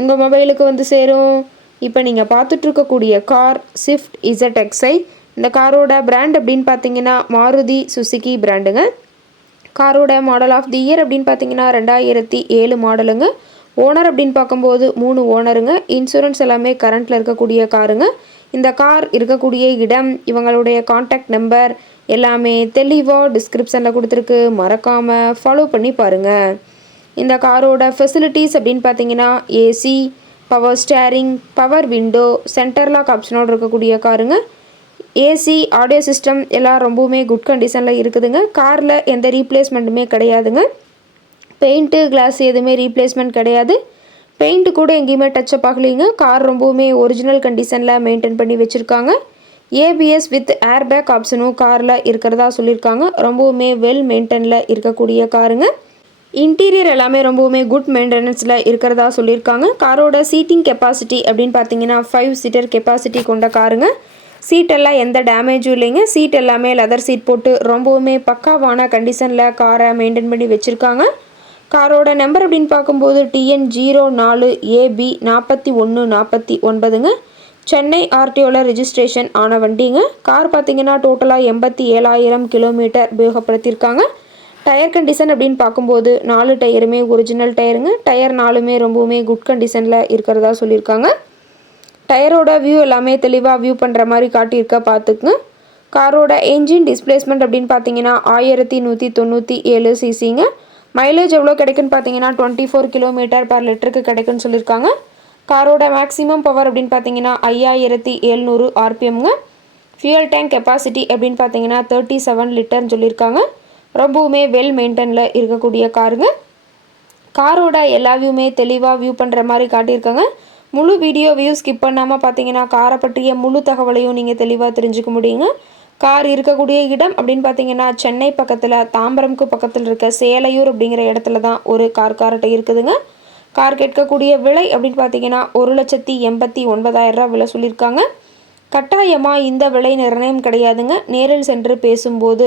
உங்கள் மொபைலுக்கு வந்து சேரும். இப்போ நீங்கள் பார்த்துட்ருக்கக்கூடிய கார் ஸ்விஃப்ட் இசட் எக்ஸை இந்த காரோட பிராண்ட் அப்படின்னு பார்த்தீங்கன்னா மாருதி சுசுகி பிராண்டுங்க காரோட மாடல் ஆஃப் தி இயர் அப்படின்னு பார்த்தீங்கன்னா ரெண்டாயிரத்தி ஏழு மாடலுங்க ஓனர் அப்படின்னு பார்க்கும்போது மூணு ஓனருங்க இன்சூரன்ஸ் எல்லாமே கரண்ட்டில் இருக்கக்கூடிய காருங்க. இந்த கார் இருக்கக்கூடிய இடம் இவங்களுடைய காண்டாக்ட் நம்பர் எல்லாமே தெளிவாக டிஸ்கிரிப்ஷனில் கொடுத்துருக்கு. மறக்காமல் ஃபாலோ பண்ணி பாருங்கள் இந்த காரோட ஃபெசிலிட்டிஸ் அப்படின்னு பார்த்தீங்கன்னா AC power steering power window centre lock ஆப்ஷனோடு இருக்கக்கூடிய காருங்க. ஏசி ஆடியோ சிஸ்டம் எல்லாம் ரொம்பவுமே குட் கண்டிஷனில் இருக்குதுங்க. காரில் எந்த ரீப்ளேஸ்மெண்ட்டுமே கிடையாதுங்க. பெயிண்ட்டு கிளாஸ் எதுவுமே ரீப்ளேஸ்மெண்ட் கிடையாது. பெயிண்ட்டு கூட எங்கேயுமே டச்சப் ஆகலைங்க. கார் ரொம்பவுமே ஒரிஜினல் கண்டிஷனில் மெயின்டைன் பண்ணி வச்சுருக்காங்க. ஏபிஎஸ் வித் ஏர் பேக் ஆப்ஷனும் காரில் இருக்கிறதா சொல்லியிருக்காங்க. ரொம்பவுமே வெல் மெயின்டெனில் இருக்கக்கூடிய காருங்க. இன்டீரியர் எல்லாமே ரொம்பவுமே குட் மெயின்டெனன்ஸில் இருக்கிறதா சொல்லியிருக்காங்க. காரோட சீட்டிங் கெப்பாசிட்டி அப்படின்னு பார்த்தீங்கன்னா ஃபைவ் சீட்டர் கெப்பாசிட்டி கொண்ட காருங்க. சீட்டெல்லாம் எந்த டேமேஜும் இல்லைங்க. சீட் எல்லாமே லெதர் சீட் போட்டு ரொம்பவுமே பக்காவான கண்டிஷனில் காரை மெயின்டைன் பண்ணி வச்சுருக்காங்க. காரோட நம்பர் அப்படின்னு பார்க்கும்போது டிஎன் ஜீரோ நாலு ஏபி நாற்பத்தி ஒன்று நாற்பத்தி ஒன்பதுங்க. சென்னை ஆர்டிஓவில் ரிஜிஸ்ட்ரேஷன் ஆன வண்டிங்க. கார் பார்த்தீங்கன்னா டோட்டலாக எண்பத்தி ஏழாயிரம் கிலோமீட்டர் உபயோகப்படுத்தியிருக்காங்க. டயர் கண்டிஷன் அப்படின்னு பார்க்கும்போது நாலு டயருமே ஒரிஜினல் டயருங்க. டயர் நாலுமே ரொம்பவுமே குட் கண்டிஷனில் இருக்கிறதா சொல்லியிருக்காங்க. டயரோட வியூ எல்லாமே தெளிவாக வியூ பண்ணுற மாதிரி காட்டியிருக்க பார்த்துக்குங்க. காரோட என்ஜின் டிஸ்பிளேஸ்மெண்ட் அப்படின்னு பார்த்தீங்கன்னா ஆயிரத்தி நூற்றி தொண்ணூற்றி ஏழு சிசிங்க மைலேஜ் எவ்வளோ கிடைக்குன்னு பார்த்தீங்கன்னா டுவெண்ட்டி ஃபோர் கிலோமீட்டர் பர் லிட்டருக்கு கிடைக்குன்னு சொல்லியிருக்காங்க. காரோட மேக்ஸிமம் பவர் அப்படின்னு பார்த்தீங்கன்னா ஐயாயிரத்தி எழுநூறு ஆர்பிஎம்ங்க ஃபியூல் டேங்க் கெப்பாசிட்டி அப்படின்னு பார்த்தீங்கன்னா தேர்ட்டி செவன் லிட்டர்னு சொல்லியிருக்காங்க. ரொம்பவுமே வெல் மெயின்டெயினில் இருக்கக்கூடிய காருங்க. காரோட எல்லா வியூமே தெளிவாக வியூ பண்ணுற மாதிரி காட்டியிருக்காங்க. முழு வீடியோ வியூ ஸ்கிப் பண்ணாமல் பார்த்தீங்கன்னா காரை பற்றிய முழு தகவலையும் நீங்கள் தெளிவாக தெரிஞ்சுக்க முடியுங்க. கார் இருக்கக்கூடிய இடம் அப்படின்னு பார்த்தீங்கன்னா சென்னை பக்கத்தில் தாம்பரம்க்கு பக்கத்தில் இருக்க சேலையூர் அப்படிங்கிற இடத்துல தான் ஒரு கார் கார்ட்டை இருக்குதுங்க. கார் கேட்கக்கூடிய விலை அப்படின்னு பார்த்தீங்கன்னா ஒரு லட்சத்தி எண்பத்தி ஒன்பதாயிரம் ரூபா விலை சொல்லியிருக்காங்க. கட்டாயமாக இந்த விலை நிர்ணயம் கிடையாதுங்க. நேரில் சென்று பேசும்போது